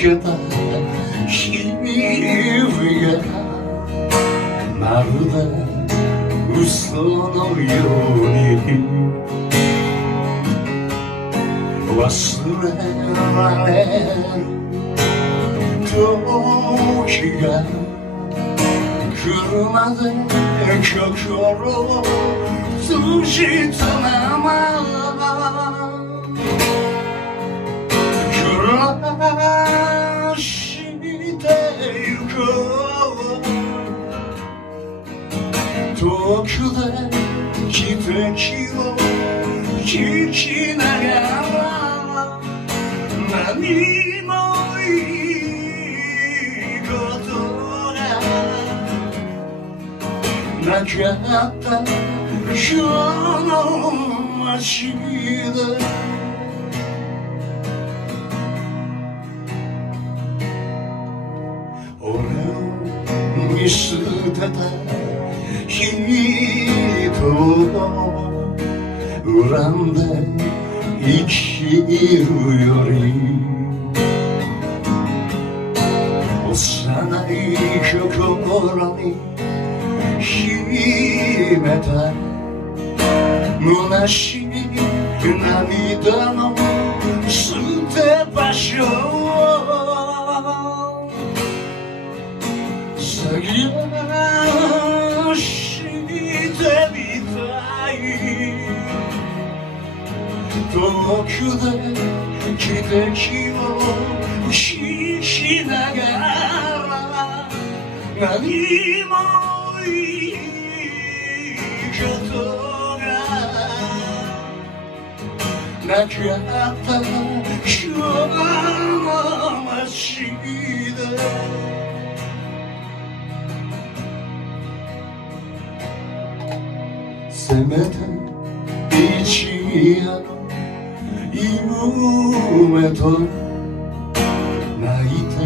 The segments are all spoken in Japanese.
けた日々がまるで嘘のように忘れられる時が来るまで心を閉じたまま暮らしてゆこう遠くで汽笛を聞きながら何もいいことがなかった今日の街で俺を見捨てた人を恨んで生きるより幼い心に秘めた虚しい涙の捨て場所を探してみたい遠くで汽笛を聞きながら何もいいことがなかった今日の街でせめて一夜の夢と泣いて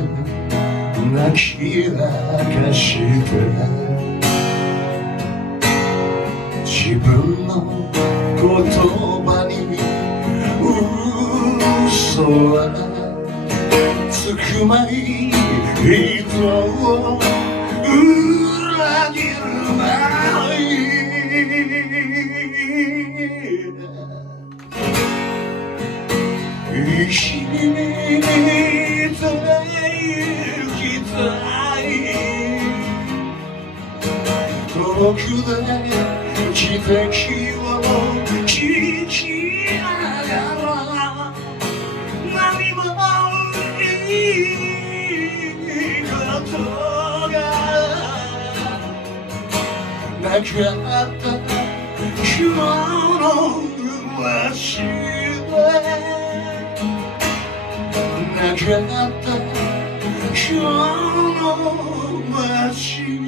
泣き明かして自分の言葉に嘘はつくまい人を裏切るまい生きてゆきたい遠くで汽笛を聞きながら何もいいことがなかった今日の街でなかった今日の街